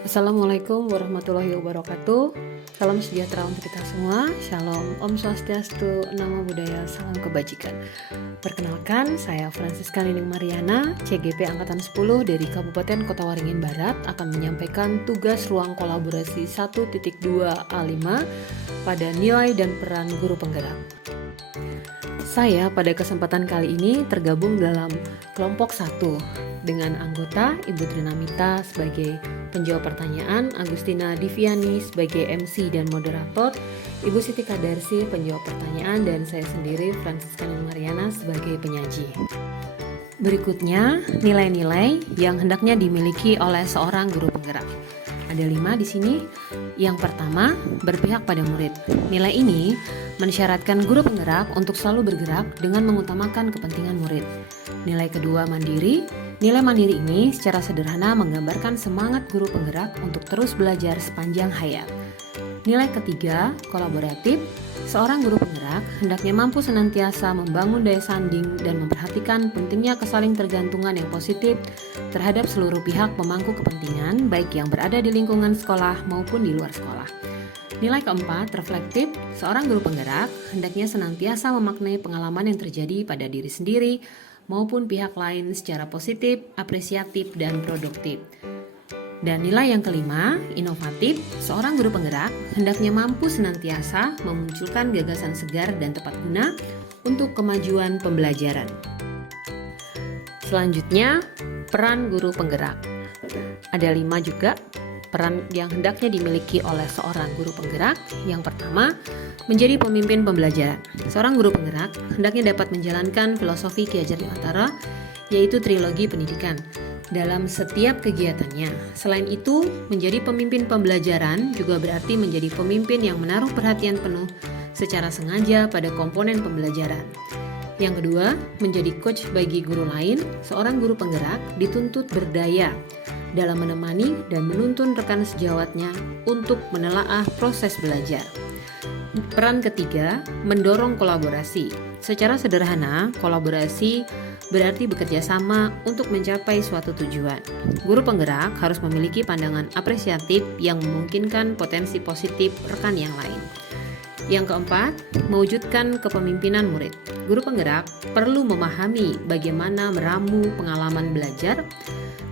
Assalamualaikum warahmatullahi wabarakatuh. Salam sejahtera untuk kita semua. Shalom, Om Swastiastu, Namo Buddhaya, Salam Kebajikan. Perkenalkan, saya Francisca Nining Mariana, CGP Angkatan 10 dari Kabupaten Kota Waringin Barat akan menyampaikan tugas ruang kolaborasi 1.2A5 pada nilai dan peran guru penggerak. Saya pada kesempatan kali ini tergabung dalam kelompok 1 dengan anggota Ibu Trinamita sebagai penjawab pertanyaan, Agustina Diviani sebagai MC dan moderator, Ibu Siti Kadarsi penjawab pertanyaan, dan saya sendiri Francisca Mariana sebagai penyaji. Berikutnya, nilai-nilai yang hendaknya dimiliki oleh seorang guru penggerak. Ada 5 di sini. Yang pertama, berpihak pada murid. Nilai ini mensyaratkan guru penggerak untuk selalu bergerak dengan mengutamakan kepentingan murid. Nilai kedua, mandiri. Nilai mandiri ini secara sederhana menggambarkan semangat guru penggerak untuk terus belajar sepanjang hayat. Nilai ketiga, kolaboratif. Seorang guru penggerak hendaknya mampu senantiasa membangun daya sanding dan memperhatikan pentingnya kesaling tergantungan yang positif terhadap seluruh pihak pemangku kepentingan, baik yang berada di lingkungan sekolah maupun di luar sekolah. Nilai keempat, reflektif. Seorang guru penggerak hendaknya senantiasa memaknai pengalaman yang terjadi pada diri sendiri maupun pihak lain secara positif, apresiatif, dan produktif. Dan nilai yang kelima, inovatif. Seorang guru penggerak hendaknya mampu senantiasa memunculkan gagasan segar dan tepat guna untuk kemajuan pembelajaran. Selanjutnya, peran guru penggerak. Ada 5 juga peran yang hendaknya dimiliki oleh seorang guru penggerak. Yang pertama, menjadi pemimpin pembelajaran. Seorang guru penggerak hendaknya dapat menjalankan filosofi Ki Hajar Dewantara, yaitu trilogi pendidikan, dalam setiap kegiatannya. Selain itu, menjadi pemimpin pembelajaran juga berarti menjadi pemimpin yang menaruh perhatian penuh secara sengaja pada komponen pembelajaran. Yang kedua, menjadi coach bagi guru lain. Seorang guru penggerak dituntut berdaya dalam menemani dan menuntun rekan sejawatnya untuk menelaah proses belajar. Peran ketiga, mendorong kolaborasi. Secara sederhana, kolaborasi berarti bekerja sama untuk mencapai suatu tujuan. Guru penggerak harus memiliki pandangan apresiatif yang memungkinkan potensi positif rekan yang lain. Yang keempat, mewujudkan kepemimpinan murid. Guru penggerak perlu memahami bagaimana meramu pengalaman belajar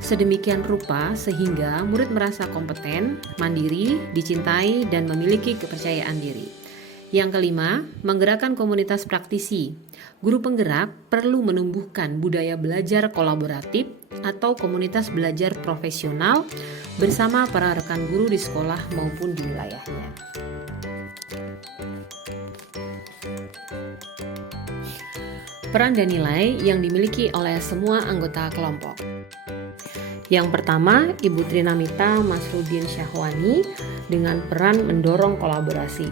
sedemikian rupa sehingga murid merasa kompeten, mandiri, dicintai, dan memiliki kepercayaan diri. Yang kelima, menggerakkan komunitas praktisi. Guru penggerak perlu menumbuhkan budaya belajar kolaboratif atau komunitas belajar profesional bersama para rekan guru di sekolah maupun di wilayahnya. Peran dan nilai yang dimiliki oleh semua anggota kelompok. Yang pertama, Ibu Trinamita Masrudin Syahwani dengan peran mendorong kolaborasi.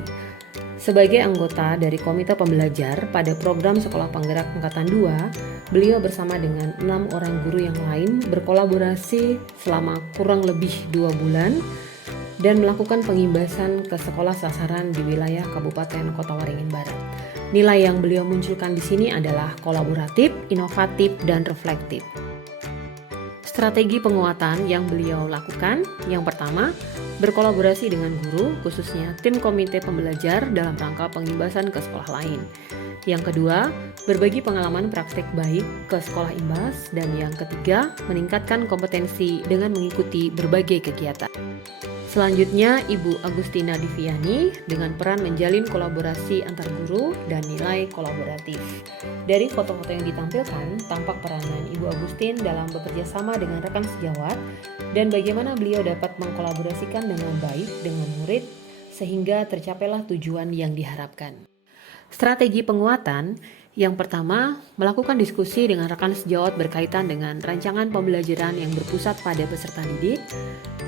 Sebagai anggota dari Komite Pembelajar pada program Sekolah Penggerak Angkatan 2, beliau bersama dengan 6 orang guru yang lain berkolaborasi selama kurang lebih 2 bulan dan melakukan pengimbasan ke sekolah sasaran di wilayah Kabupaten Kota Waringin Barat. Nilai yang beliau munculkan di sini adalah kolaboratif, inovatif, dan reflektif. Strategi penguatan yang beliau lakukan, yang pertama, berkolaborasi dengan guru, khususnya tim komite pembelajar dalam rangka pengimbasan ke sekolah lain. Yang kedua, berbagi pengalaman praktik baik ke sekolah imbas. Dan yang ketiga, meningkatkan kompetensi dengan mengikuti berbagai kegiatan. Selanjutnya, Ibu Agustina Diviani dengan peran menjalin kolaborasi antar guru dan nilai kolaboratif. Dari foto-foto yang ditampilkan, tampak peranan Ibu Agustin dalam bekerja sama dengan rekan sejawat dan bagaimana beliau dapat mengkolaborasikan dengan baik dengan murid sehingga tercapailah tujuan yang diharapkan. Strategi penguatan. Yang pertama, melakukan diskusi dengan rekan sejawat berkaitan dengan rancangan pembelajaran yang berpusat pada peserta didik.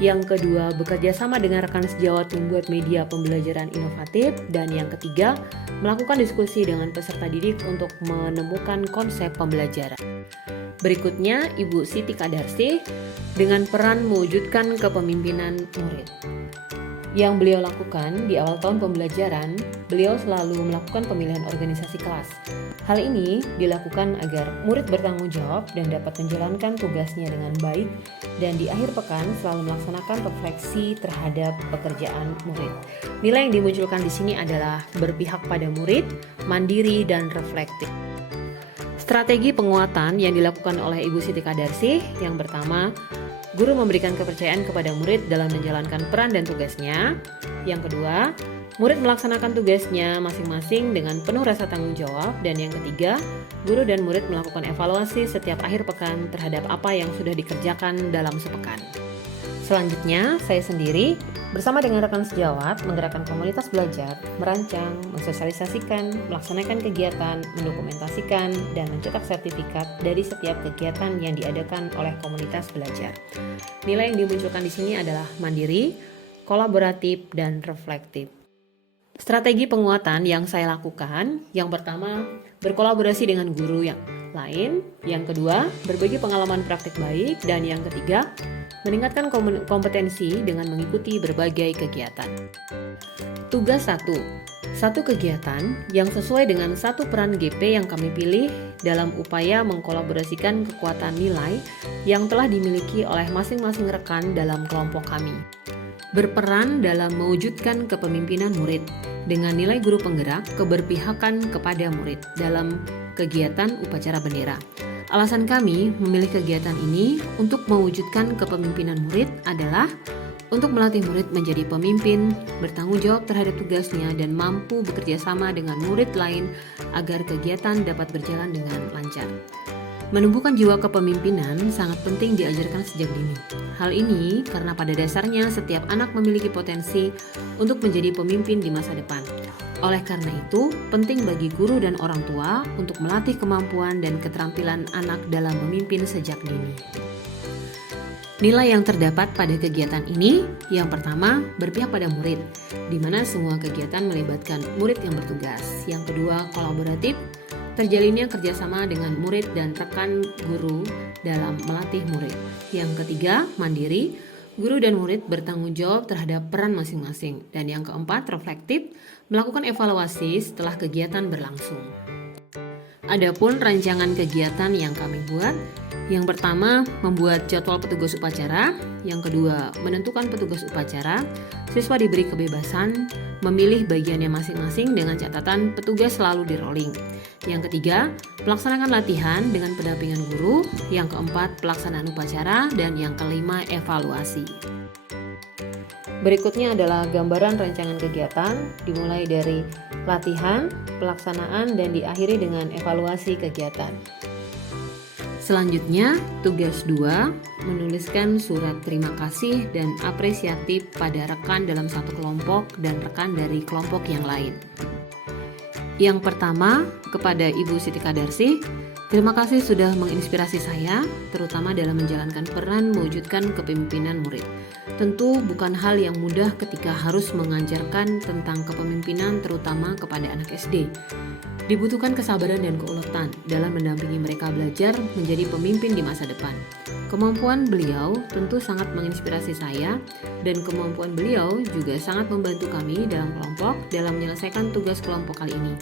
Yang kedua, bekerja sama dengan rekan sejawat membuat media pembelajaran inovatif. Dan yang ketiga, melakukan diskusi dengan peserta didik untuk menemukan konsep pembelajaran. Berikutnya, Ibu Siti Kadarsi dengan peran mewujudkan kepemimpinan murid. Yang beliau lakukan di awal tahun pembelajaran, beliau selalu melakukan pemilihan organisasi kelas. Hal ini dilakukan agar murid bertanggung jawab dan dapat menjalankan tugasnya dengan baik, dan di akhir pekan selalu melaksanakan refleksi terhadap pekerjaan murid. Nilai yang dimunculkan di sini adalah berpihak pada murid, mandiri, dan reflektif. Strategi penguatan yang dilakukan oleh Ibu Siti Qadarsih, yang pertama, guru memberikan kepercayaan kepada murid dalam menjalankan peran dan tugasnya. Yang kedua, murid melaksanakan tugasnya masing-masing dengan penuh rasa tanggung jawab. Dan yang ketiga, guru dan murid melakukan evaluasi setiap akhir pekan terhadap apa yang sudah dikerjakan dalam sepekan. Selanjutnya, saya sendiri bersama dengan rekan sejawat menggerakkan komunitas belajar, merancang, mensosialisasikan, melaksanakan kegiatan, mendokumentasikan, dan mencetak sertifikat dari setiap kegiatan yang diadakan oleh komunitas belajar. Nilai yang dimunculkan di sini adalah mandiri, kolaboratif, dan reflektif. Strategi penguatan yang saya lakukan, yang pertama, berkolaborasi dengan guru yang lain, yang kedua, berbagi pengalaman praktik baik, dan yang ketiga, meningkatkan kompetensi dengan mengikuti berbagai kegiatan. Tugas 1. Satu kegiatan yang sesuai dengan satu peran GP yang kami pilih dalam upaya mengkolaborasikan kekuatan nilai yang telah dimiliki oleh masing-masing rekan dalam kelompok kami. Berperan dalam mewujudkan kepemimpinan murid dengan nilai guru penggerak keberpihakan kepada murid dalam kegiatan upacara bendera. Alasan kami memilih kegiatan ini untuk mewujudkan kepemimpinan murid adalah untuk melatih murid menjadi pemimpin, bertanggung jawab terhadap tugasnya, dan mampu bekerja sama dengan murid lain agar kegiatan dapat berjalan dengan lancar. Menumbuhkan jiwa kepemimpinan sangat penting diajarkan sejak dini. Hal ini karena pada dasarnya setiap anak memiliki potensi untuk menjadi pemimpin di masa depan. Oleh karena itu, penting bagi guru dan orang tua untuk melatih kemampuan dan keterampilan anak dalam memimpin sejak dini. Nilai yang terdapat pada kegiatan ini, yang pertama, berpihak pada murid, di mana semua kegiatan melibatkan murid yang bertugas. Yang kedua, kolaboratif, terjalinnya kerjasama dengan murid dan rekan guru dalam melatih murid. Yang ketiga, mandiri, guru dan murid bertanggung jawab terhadap peran masing-masing. Dan yang keempat, reflektif, melakukan evaluasi setelah kegiatan berlangsung. Adapun rancangan kegiatan yang kami buat, yang pertama membuat jadwal petugas upacara, yang kedua menentukan petugas upacara, siswa diberi kebebasan memilih bagiannya masing-masing dengan catatan petugas selalu di rolling. Yang ketiga, melaksanakan latihan dengan pendampingan guru, yang keempat pelaksanaan upacara, dan yang kelima evaluasi. Berikutnya adalah gambaran rancangan kegiatan, dimulai dari latihan, pelaksanaan, dan diakhiri dengan evaluasi kegiatan. Selanjutnya, tugas 2, menuliskan surat terima kasih dan apresiatif pada rekan dalam satu kelompok dan rekan dari kelompok yang lain. Yang pertama, kepada Ibu Siti Qadarsih, terima kasih sudah menginspirasi saya, terutama dalam menjalankan peran mewujudkan kepemimpinan murid. Tentu bukan hal yang mudah ketika harus mengajarkan tentang kepemimpinan terutama kepada anak SD. Dibutuhkan kesabaran dan keuletan dalam mendampingi mereka belajar menjadi pemimpin di masa depan. Kemampuan beliau tentu sangat menginspirasi saya, dan kemampuan beliau juga sangat membantu kami dalam kelompok dalam menyelesaikan tugas kelompok kali ini.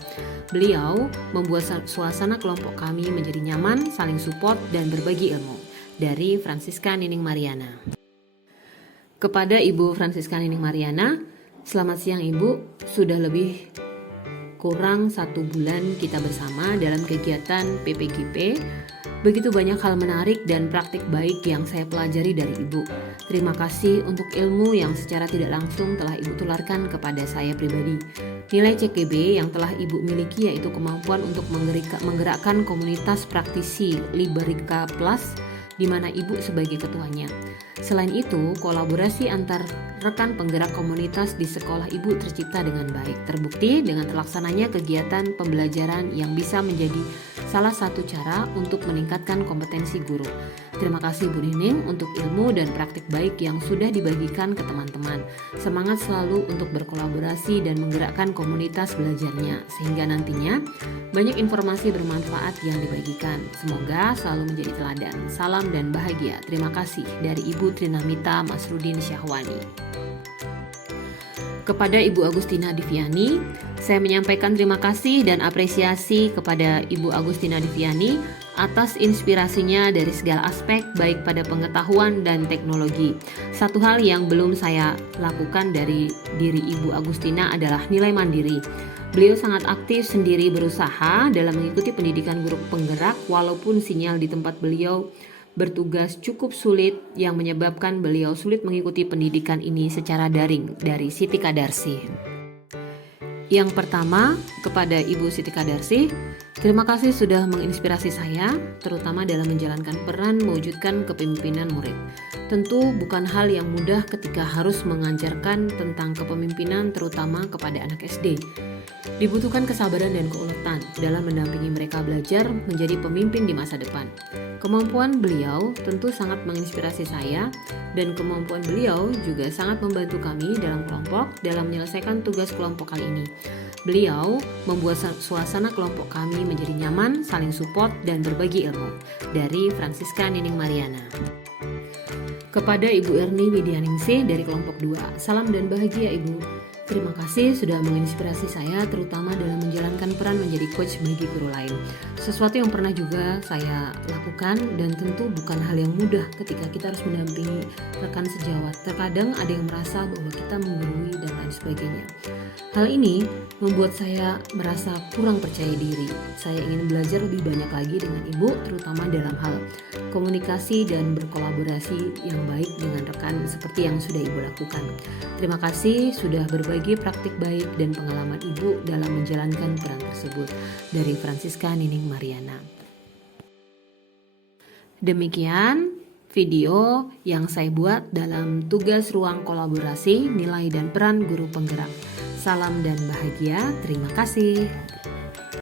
Beliau membuat suasana kelompok kami menjadi nyaman, saling support, dan berbagi ilmu. Dari Francisca Nining Mariana. Kepada Ibu Francisca Nining Mariana, selamat siang Ibu. Sudah lebih kurang 1 bulan kita bersama dalam kegiatan PPGP. Begitu banyak hal menarik dan praktik baik yang saya pelajari dari Ibu. Terima kasih untuk ilmu yang secara tidak langsung telah Ibu tularkan kepada saya pribadi. Nilai CKB yang telah Ibu miliki yaitu kemampuan untuk menggerakkan komunitas praktisi Liberica Plus, di mana Ibu sebagai ketuanya. Selain itu, kolaborasi antar rekan penggerak komunitas di sekolah Ibu tercipta dengan baik. Terbukti dengan terlaksananya kegiatan pembelajaran yang bisa menjadi salah satu cara untuk meningkatkan kompetensi guru. Terima kasih Bu Nining untuk ilmu dan praktik baik yang sudah dibagikan ke teman-teman. Semangat selalu untuk berkolaborasi dan menggerakkan komunitas belajarnya, sehingga nantinya banyak informasi bermanfaat yang dibagikan. Semoga selalu menjadi teladan. Salam dan bahagia. Terima kasih dari Ibu Trinamita Masrudin Syahwani. Kepada Ibu Agustina Diviani, saya menyampaikan terima kasih dan apresiasi kepada Ibu Agustina Diviani atas inspirasinya dari segala aspek baik pada pengetahuan dan teknologi. Satu hal yang belum saya lakukan dari diri Ibu Agustina adalah nilai mandiri. Beliau sangat aktif sendiri berusaha dalam mengikuti pendidikan guru penggerak walaupun sinyal di tempat beliau bertugas cukup sulit yang menyebabkan beliau sulit mengikuti pendidikan ini secara daring dari Siti Kadarsi. Yang pertama, kepada Ibu Siti Kadarsi, terima kasih sudah menginspirasi saya, terutama dalam menjalankan peran mewujudkan kepemimpinan murid. Tentu bukan hal yang mudah ketika harus mengajarkan tentang kepemimpinan terutama kepada anak SD. Dibutuhkan kesabaran dan keuletan dalam mendampingi mereka belajar menjadi pemimpin di masa depan. Kemampuan beliau tentu sangat menginspirasi saya dan kemampuan beliau juga sangat membantu kami dalam kelompok dalam menyelesaikan tugas kelompok kali ini. Beliau membuat suasana kelompok kami menjadi nyaman, saling support dan berbagi ilmu. Dari Francisca Nining Mariana. Kepada Ibu Erni Widianingsih dari kelompok 2, salam dan bahagia Ibu. Terima kasih sudah menginspirasi saya terutama dalam menjalankan peran menjadi coach bagi guru lain. Sesuatu yang pernah juga saya lakukan dan tentu bukan hal yang mudah ketika kita harus mendampingi rekan sejawat. Terkadang ada yang merasa bahwa kita menggurui dan lain sebagainya. Hal ini membuat saya merasa kurang percaya diri. Saya ingin belajar lebih banyak lagi dengan Ibu terutama dalam hal komunikasi dan berkolaborasi yang baik dengan rekan seperti yang sudah Ibu lakukan. Terima kasih sudah berbagi praktik baik dan pengalaman Ibu dalam menjalankan peran tersebut. Dari Francisca Nining Mariana. Demikian video yang saya buat dalam tugas ruang kolaborasi nilai dan peran guru penggerak. Salam dan bahagia, terima kasih.